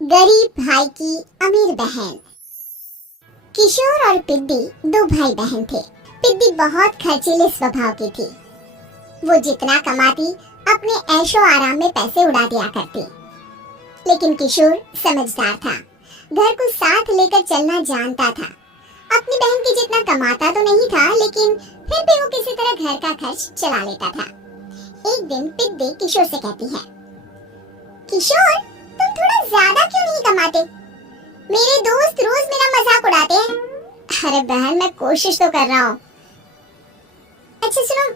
गरीब भाई की अमीर बहन। किशोर और पिद्दी दो भाई बहन थे। पिद्दी बहुत खर्चीले स्वभाव की थी। वो जितना कमाती अपने ऐशो आराम में पैसे उड़ा दिया करती। लेकिन किशोर समझदार था, घर को साथ लेकर चलना जानता था। अपनी बहन की जितना कमाता तो नहीं था, लेकिन फिर भी वो किसी तरह घर का खर्च चला लेता था। एक दिन पिद्दी किशोर से कहती है, किशोर तुम थोड़ा ज्यादा क्यों नहीं कमाते? मेरे दोस्त रोज मेरा मजाक उड़ाते हैं। अरे बहन, मैं कोशिश तो कर रहा हूँ। अच्छा सुनो,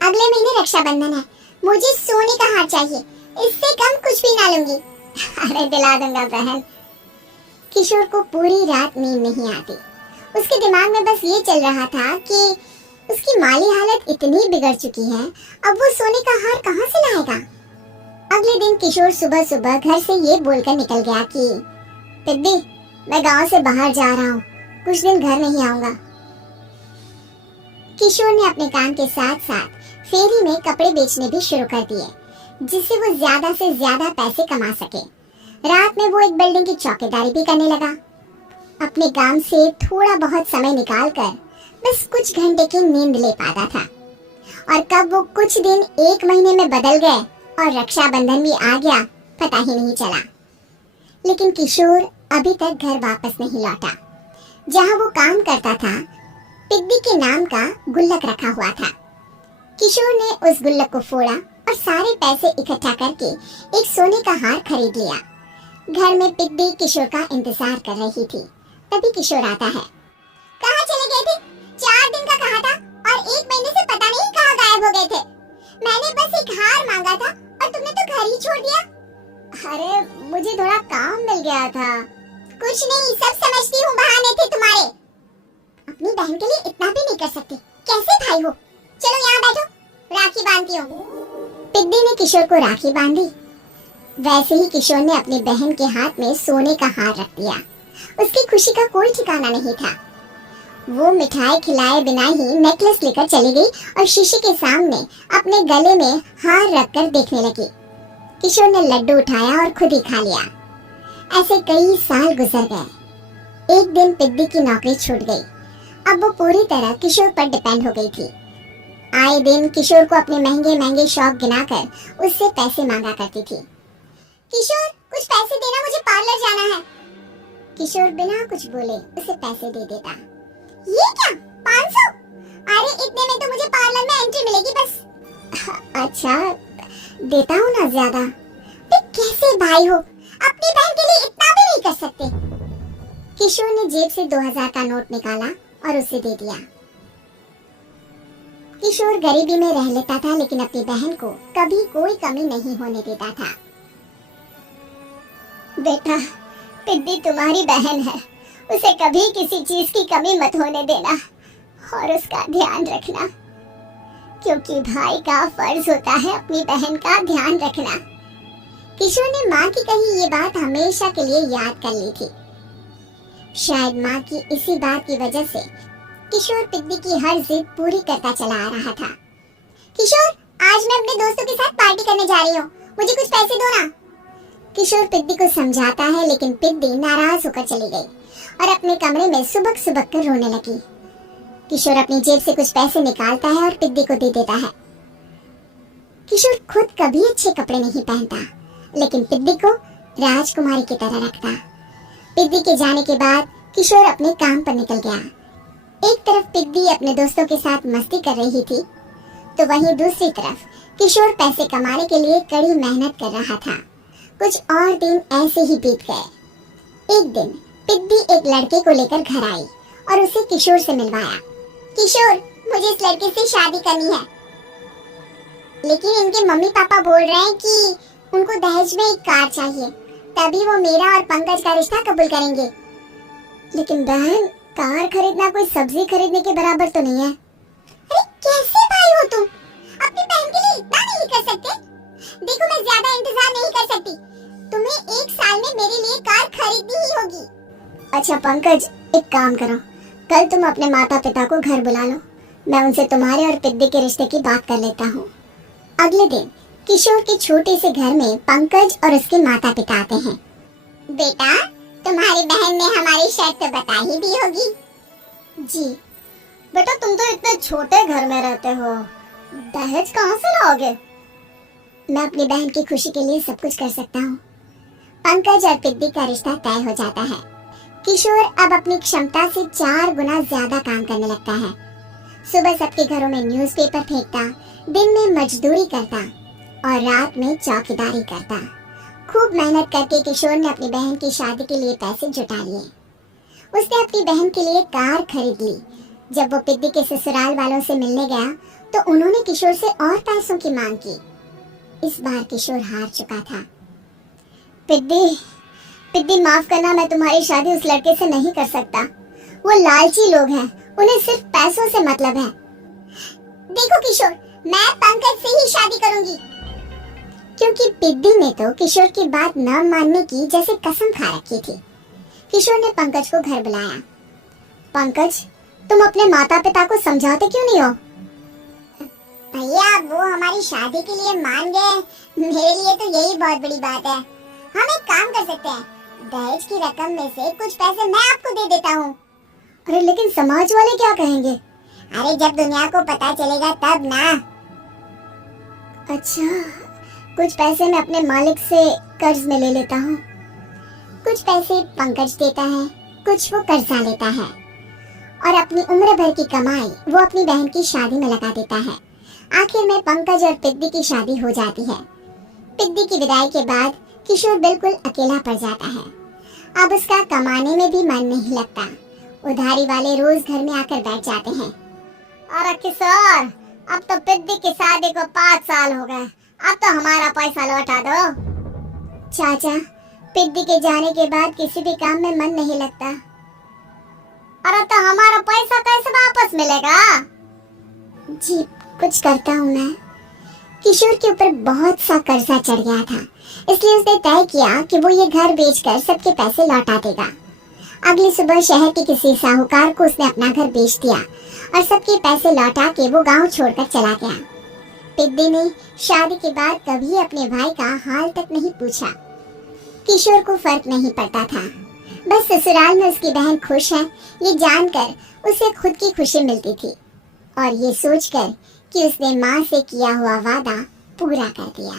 अगले महीने रक्षाबंधन है, मुझे सोने का हार चाहिए, इससे कम कुछ भी ना लूंगी। अरे दिला दूंगा बहन। किशोर को पूरी रात नींद नहीं आती। उसके दिमाग में बस ये चल रहा था कि उसकी माली हालत इतनी बिगड़ चुकी है, अब वो सोने का हार कहाँ से लाएगा। अगले दिन किशोर सुबह सुबह घर से ये बोलकर निकल गया कि पिद्दी, मैं गांव से बाहर जा रहा हूँ, कुछ दिन घर नहीं आऊंगा। किशोर ने अपने काम के साथ साथ फेरी में कपड़े बेचने भी शुरू कर दिए, जिससे वो ज्यादा से ज्यादा पैसे कमा सके। रात में वो एक बिल्डिंग की चौकीदारी भी करने लगा। अपने काम से थोड़ा बहुत समय निकालकर बस कुछ घंटे की नींद ले पाता था। और कब वो कुछ दिन एक महीने में बदल गए और रक्षाबंधन भी आ गया, पता ही नहीं चला। लेकिन किशोर अभी तक घर वापस नहीं लौटा। जहाँ वो काम करता था, पिद्दी के नाम का गुल्लक रखा हुआ था। किशोर ने उस गुल्लक को फोड़ा और सारे पैसे इकट्ठा करके एक सोने का हार खरीद लिया। घर में पिद्दी किशोर का इंतजार कर रही थी। तभी किशोर आता है। कहाँ चले गए थे? 4 दिन का कहा था और 1 महीने से पता नहीं कहाँ गायब हो गए थे। मैंने बस एक हार मांगा था और तुमने तो घर ही छोड़ दिया। अरे मुझे थोड़ा काम मिल गया था। कुछ नहीं, सब समझती हूँ, बहाने थे तुम्हारे। अपनी बहन के लिए इतना भी नहीं कर सकते, कैसे भाई हो? चलो यहाँ बैठो, राखी बांधती हूँ। पिद्दी ने किशोर को राखी बांधी। वैसे ही किशोर ने अपनी बहन के हाथ में सोने का हार रख दिया। उसकी खुशी का कोई ठिकाना नहीं था। वो मिठाई खिलाए बिना ही नेकलेस लेकर चली गई और शीशे के सामने अपने गले में हार रखकर देखने लगी। किशोर ने लड्डू उठाया और खुद ही खा लिया। ऐसे कई साल गुजर गए। एक दिन पिद्दी की नौकरी छूट गई। अब वो पूरी तरह किशोर पर डिपेंड हो गई थी। आए दिन किशोर को अपने महंगे महंगे शौक गिनाकर उससे पैसे मांगा करती थी। किशोर कुछ पैसे देना, मुझे पार्लर जाना है। किशोर बिना कुछ बोले उसे पैसे दे देता। ये क्या, 500? अरे इतने में तो मुझे पार्लर में एंट्री मिलेगी बस। अच्छा देता हूँ ना ज्यादा। कैसे भाई हो, अपनी बहन के लिए इतना भी नहीं कर सकते। किशोर ने जेब से 2000 का नोट निकाला और उसे दे दिया। किशोर गरीबी में रह लेता था, लेकिन अपनी बहन को कभी कोई कमी नहीं होने देता था। बेटा, पिद्दी तुम्हारी बहन है, उसे कभी किसी चीज की कमी मत होने देना और उसका ध्यान रखना, क्योंकि भाई का फर्ज होता है अपनी बहन का ध्यान रखना। किशोर ने माँ की कही ये बात हमेशा के लिए याद कर ली थी। शायद माँ की इसी बात की वजह से किशोर पिद्दी की हर जिद पूरी करता चला आ रहा था। किशोर, आज मैं अपने दोस्तों के साथ पार्टी करने जा रही हूँ, मुझे कुछ पैसे दो ना। किशोर पिद्दी को समझाता है, लेकिन पिद्दी नाराज होकर चली गई और अपने कमरे में सुबक सुबक कर रोने लगी। किशोर अपनी जेब से कुछ पैसे निकालता है और पिद्दी को दे देता है। किशोर खुद कभी अच्छे कपड़े नहीं पहनता, लेकिन पिद्दी को राजकुमारी की तरह रखता। पिद्दी के जाने के बाद किशोर अपने काम पर निकल गया। एक तरफ पिद्दी अपने दोस्तों के साथ मस्ती कर रही थी, तो वहीं दूसरी तरफ किशोर पैसे कमाने के लिए कड़ी मेहनत कर रहा था। कुछ और दिन ऐसे ही बीत गए। एक दिन पिद्दी एक लड़के को लेकर घर आई और उसे किशोर से मिलवाया। किशोर, मुझे इस लड़के से शादी करनी है, लेकिन इनके मम्मी पापा बोल रहे हैं कि उनको दहेज में एक कार चाहिए, तभी वो मेरा और पंकज का रिश्ता कबूल करेंगे। लेकिन बहन, कार खरीदना कोई सब्जी खरीदने के बराबर तो नहीं है। अरे कैसे भाई हो तुम, अपनी बहन के लिए इतना नहीं कर सकते? देखो, मैं ज्यादा इंतजार नहीं कर सकती, तुम्हें 1 साल में मेरे लिए कार खरीदनी ही होगी। अच्छा पंकज, एक काम करो, कल तुम अपने माता पिता को घर बुला लो, मैं उनसे तुम्हारे और पिद्दी के रिश्ते की बात कर लेता हूँ। अगले दिन किशोर के छोटे से घर में पंकज और उसके माता पिता आते हैं। बेटा, तुम्हारी बहन ने हमारी शर्त तो बता ही दी होगी। जी बेटा, तुम तो इतने छोटे घर में रहते हो, दहेज कहाँ से लाओगे? मैं अपनी बहन की खुशी के लिए सब कुछ कर सकता हूँ। पंकज और पिद्दी का रिश्ता तय हो जाता है। किशोर अब अपनी क्षमता से 4 गुना ज्यादा काम करने लगता है। सुबह सबके घरों में न्यूज़पेपर फेंकता, दिन में मजदूरी करता और रात में चौकीदारी करता। खूब मेहनत करके किशोर ने अपनी बहन की शादी के लिए पैसे जुटा लिए। उसने अपनी बहन के लिए कार खरीद ली। जब वो पिद्दी के ससुराल वालों से मिलने गया तो उन्होंने किशोर से और पैसों की मांग की। इस बार किशोर हार चुका था। पिद्दी माफ करना, मैं तुम्हारी शादी उस लड़के से नहीं कर सकता। वो लालची लोग हैं, उन्हें सिर्फ पैसों से मतलब है। देखो किशोर, मैं पंकज से ही शादी करूंगी। क्योंकि पिद्दी ने तो किशोर की बात न मानने की जैसे कसम खा रखी थी। किशोर ने पंकज को घर बुलाया। पंकज, तुम अपने माता पिता को समझाते क्यों नहीं हो? भैया, वो हमारी शादी के लिए मान गए, मेरे लिए तो यही बहुत बड़ी बात है। हम एक काम कर सकते हैं, दहेज की रकम में से कुछ पैसे मैं आपको दे देता हूँ। अरे लेकिन समाज वाले क्या कहेंगे? अरे जब दुनिया को पता चलेगा तब ना। अच्छा, कुछ पैसे मैं अपने मालिक से कर्ज में ले लेता हूँ। कुछ पैसे पंकज देता है, कुछ वो कर्जा लेता है और अपनी उम्र भर की कमाई वो अपनी बहन की शादी में लगा देता है। आखिर में पंकज और पिद्दी की शादी हो जाती है। पिद्दी की विदाई के बाद किशोर बिल्कुल अकेला पड़ जाता है। अब उसका कमाने में भी मन नहीं लगता। उधारी वाले रोज घर में आकर बैठ जाते हैं। अरे किशोर, अब तो पिद्दी की शादी को 5 साल हो गए, अब तो हमारा पैसा लौटा दो। चाचा, पिद्दी के जाने के बाद किसी भी काम में मन नहीं लगता। अरे तो हमारा पैसा कैसे वापस मिलेगा? जी, कुछ करता हूँ मैं। किशोर के ऊपर बहुत सा कर्जा चढ़ गया था, इसलिए उसने तय किया कि वो ये घर बेचकर सबके पैसे लौटा देगा। अगली सुबह शहर के किसी साहूकार को उसने अपना घर बेच दिया और सबके पैसे लौटा के वो गांव छोड़कर चला गया। पिद्दी ने शादी के बाद कभी अपने भाई का हाल तक नहीं पूछा। किशोर को फर्क नहीं पड़ता था, बस ससुराल में उसकी बहन खुश है ये जानकर उसे खुद की खुशी मिलती थी और ये सोचकर कि उसने माँ से किया हुआ वादा पूरा कर दिया।